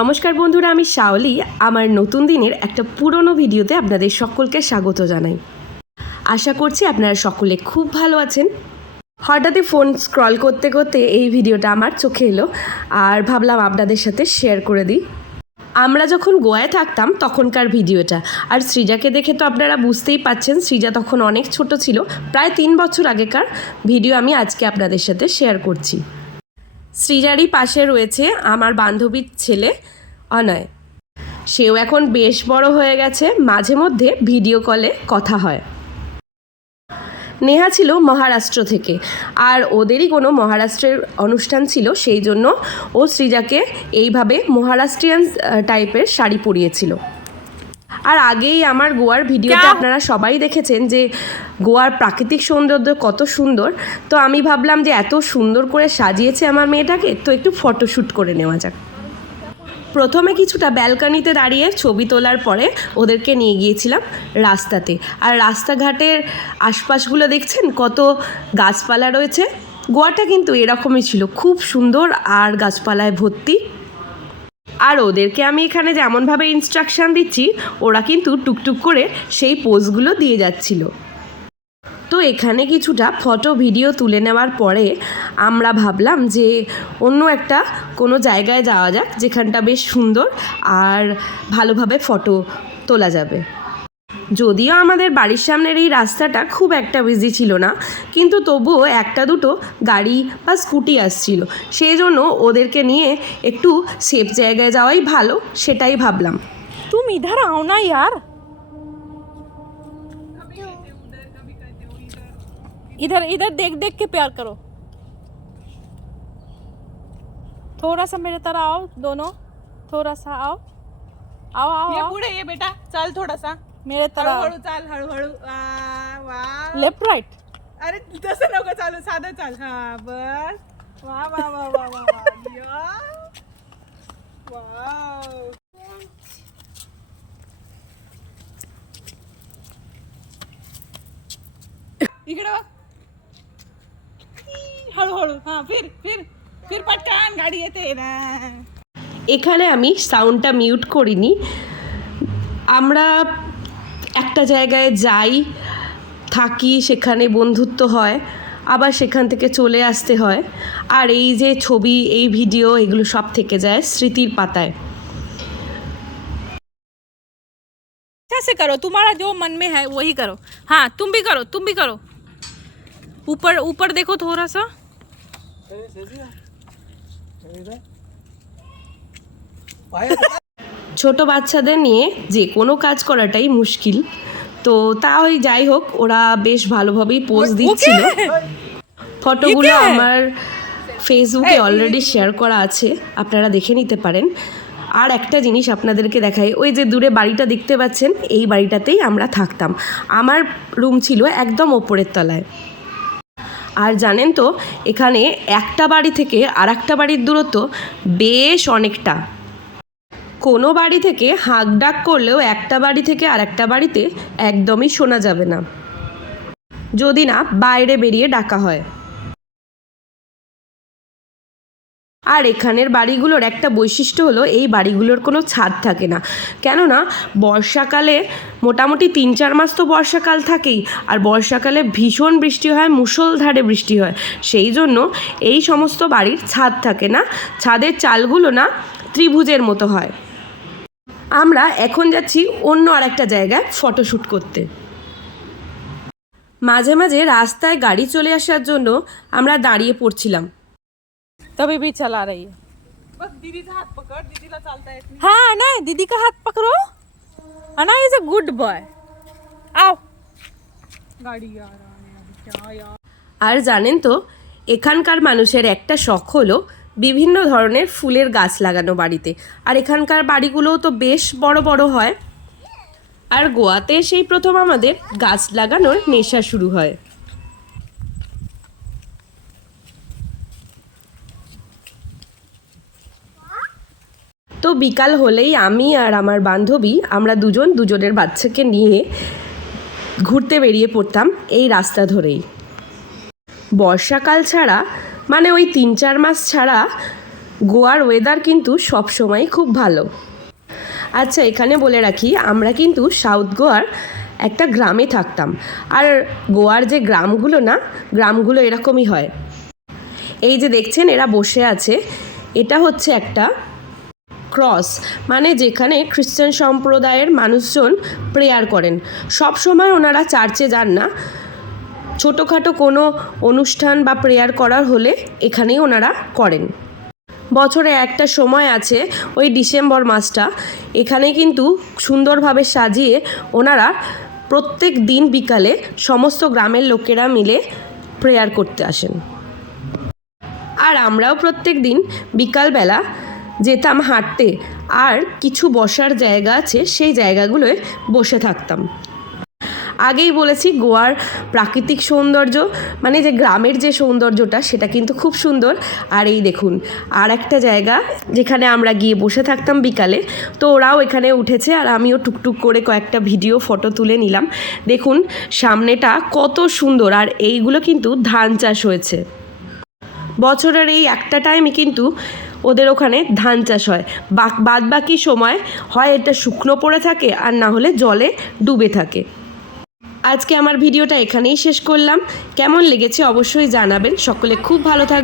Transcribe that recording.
নমস্কার বন্ধুরা, আমি শাওলি। আমার নতুন দিনের একটা পুরনো ভিডিওতে আপনাদের সকলকে স্বাগত জানাই। আশা করছি আপনারা সকলে খুব ভালো আছেন। হঠাৎই ফোন স্ক্রল করতে করতে এই ভিডিওটা আমার চোখে এলো, আর ভাবলাম আপনাদের সাথে শেয়ার করে দিই। আমরা যখন গোয়ায় থাকতাম তখনকার ভিডিওটা, আর সৃজাকে দেখে তো আপনারা বুঝতেই পাচ্ছেন, সৃজা তখন অনেক ছোট ছিল, প্রায় তিন বছর আগেকার ভিডিও আমি আজকে আপনাদের সাথে শেয়ার করছি। সৃজারই পাশে রয়েছে আমার বান্ধবীর ছেলে, অনয়। সেও এখন বেশ বড় হয়ে গেছে, মাঝে মধ্যে ভিডিও কলে কথা হয়। নেহা ছিল মহারাষ্ট্র থেকে, আর ওদেরই কোনো মহারাষ্ট্রের অনুষ্ঠান ছিল, সেই জন্য ও সৃজাকে এইভাবে মহারাষ্ট্রিয়ান টাইপের শাড়ি পরিয়েছিল। আর আগেই আমার গোয়ার ভিডিওতে আপনারা সবাই দেখেছেন যে গোয়ার প্রাকৃতিক সৌন্দর্য কত সুন্দর। তো আমি ভাবলাম যে এত সুন্দর করে সাজিয়েছে আমার মেয়েটাকে তো একটু ফটোশ্যুট করে নেওয়া যাক। প্রথমে কিছুটা ব্যালকানিতে দাঁড়িয়ে ছবি তোলার পরে ওদেরকে নিয়ে গিয়েছিলাম রাস্তাতে। আর রাস্তাঘাটের আশপাশগুলো দেখছেন কত গাছপালা রয়েছে? গোয়াটা কিন্তু এরকমই ছিল খুব সুন্দর আর গাছপালায় ভর্তি। আর ওদেরকে আমি এখানে যেমনভাবে ইনস্ট্রাকশান দিচ্ছি, ওরা কিন্তু টুকটুক করে সেই পোজগুলো দিয়ে যাচ্ছিল। তো এখানে কিছুটা ফটো ভিডিও তুলে নেওয়ার পরে আমরা ভাবলাম যে অন্য একটা কোনো জায়গায় যাওয়া যাক, যেখানটা বেশ সুন্দর আর ভালোভাবে ফটো তোলা যাবে। যদিও আমাদের বাড়ির সামনের এই রাস্তাটা খুব একটা বিজি ছিল না কিন্তু তবুও একটা দুটো গাড়ি বা স্কুটি আসছিল সেই জন্য ওদেরকে নিয়ে একটু সেফ জায়গায় যাওয়াই ভালো সেটাই ভাবলাম तुम इधर आओ ना यार इधर इधर देख देख के प्यार करो थोड़ा सा मेरे तरह आओ दोनों थोड़ा सा आओ आओ आओ, ये आओ पुढे ये बेटा चल थोडासा मेरे तरह हळूहळू चाल हळूहळू वा वा लेफ्ट राइट अरे तसं नको चालू साधं चाल हा बस वा वा वा वा वा वा या. वाव. इकडे बघ ई, हळूहळू हा फिर फिर फिर पटकन गाडी येते ना এখানে আমি সাউন্ডটা মিউট করিনি আমরা একটা জায়গায় যাই থাকি সেখানে বন্ধুত্ব হয় আবার সেখান থেকে চলে আসতে হয় আর এই যে ছবি এই ভিডিও এগুলো সব থেকে যায় স্মৃতির পাতায় अच्छा से करो तुम्हारा जो मन में है वही करो हाँ तुम भी करो तुम भी करो ऊपर ऊपर देखो थोड़ा सा ছোট বাচ্চাদের নিয়ে যে কোনো কাজ করাটাই মুশকিল। তো তা ওই যাই হোক ওরা বেশ ভালোভাবেই পোজ দিচ্ছিল। ফটোগুলো আমার ফেসবুকে অলরেডি শেয়ার করা আছে আপনারা দেখে নিতে পারেন। আর একটা জিনিস আপনাদেরকে দেখাই ওই যে দূরে বাড়িটা দেখতে পাচ্ছেন এই বাড়িটাতেই আমরা থাকতাম। আমার রুম ছিল একদম ওপরের তলায়। আর জানেন তো এখানে একটা বাড়ি থেকে আর একটা বাড়ির দূরত্ব বেশ অনেকটা। কোনো বাড়ি থেকে হাঁক ডাক করলেও একটা বাড়ি থেকে আর একটা বাড়িতে একদমই শোনা যাবে না। যদি না, বাইরে বেরিয়ে ডাকা হয়। আর এখানের বাড়িগুলোর একটা বৈশিষ্ট্য হলো, এই বাড়িগুলোর কোনো ছাদ থাকে না। কেননা, বর্ষাকালে মোটামুটি তিন চার মাস তো বর্ষাকাল থাকেই, আর বর্ষাকালে ভীষণ বৃষ্টি হয়, মুষলধারে বৃষ্টি হয়। সেই জন্য এই সমস্ত বাড়ির ছাদ থাকে না। ছাদের চালগুলো না ত্রিভুজের মতো হয়। আমরা এখন যাচ্ছি অন্য আর একটা জায়গায় ফটোশ্যুট করতে মাঝে মাঝে রাস্তায় গাড়ি চলে আসার জন্য আমরা দাঁড়িয়ে পড়ছিলাম तभी भी चला रही है बघ दीदीचा हात पकड दीदीला चालता येत नाही हाँ ना दीदी का हाथ पकड़ो अना इज अ गुड बॉय आओ गाडी यार आणि अभी क्या यार আর জানেন তো এখানকার মানুষের একটা শখ হলো বিভিন্ন ধরনের ফুলের গাছ লাগানো বাড়িতে। আর এখানকার বাড়িগুলোও তো বেশ বড় বড় হয়। আর গোয়াতে সেই প্রথম আমাদের গাছ লাগানোর নেশা শুরু হয়। তো বিকাল হলেই আমি আর আমার বান্ধবী, আমরা দুজন দুজনের বাচ্চাকে নিয়ে ঘুরতে বেরিয়ে পড়তাম এই রাস্তা ধরেই। বর্ষাকাল ছাড়া মানে ওই তিন চার মাস ছাড়া গোয়ার ওয়েদার কিন্তু সবসময় খুব ভালো। আচ্ছা এখানে বলে রাখি, আমরা কিন্তু সাউথ গোয়ার একটা গ্রামে থাকতাম। আর গোয়ার যে গ্রামগুলো না, গ্রামগুলো এরকমই হয়। এই যে দেখছেন, এরা বসে আছে। এটা হচ্ছে একটা ক্রস মানে যেখানে খ্রিস্টান সম্প্রদায়ের মানুষজন প্রেয়ার করেন। সব সময় ওনারা চার্চে যান না। ছোটোখাটো কোনো অনুষ্ঠান বা প্রেয়ার করার হলে এখানেই ওনারা করেন। বছরে একটা সময় আছে, ওই ডিসেম্বর মাসটা, এখানে কিন্তু সুন্দরভাবে সাজিয়ে ওনারা প্রত্যেক দিন বিকালে সমস্ত গ্রামের লোকেরা মিলে প্রেয়ার করতে আসেন। আর আমরাও প্রত্যেক দিন বিকালবেলা যেতাম হাঁটতে, আর কিছু বসার জায়গা আছে, সেই জায়গাগুলোয় বসে থাকতাম। আগেই বলেছি গোয়ার প্রাকৃতিক সৌন্দর্য মানে যে গ্রামের যে সৌন্দর্যটা সেটা কিন্তু খুব সুন্দর। আর এই দেখুন, আর একটা জায়গা যেখানে আমরা গিয়ে বসে থাকতাম বিকালে, তো ওরাও এখানে উঠেছে আর আমিও টুকটুক করে কয়েকটা ভিডিও, ফটো তুলে নিলাম। দেখুন, সামনেটা কত সুন্দর আর এইগুলো কিন্তু ধান চাষ হয়েছে। বছরের এই একটা টাইমে কিন্তু ওদের ওখানে ধান চাষ হয়। বাদ বাকি সময় হয় এটা শুকনো পড়ে থাকে আর না হলে জলে ডুবে থাকে। আজকে আমার ভিডিওটা এখানেই শেষ করলাম। কেমন লেগেছে অবশ্যই জানাবেন। সকলে খুব ভালো থাকবে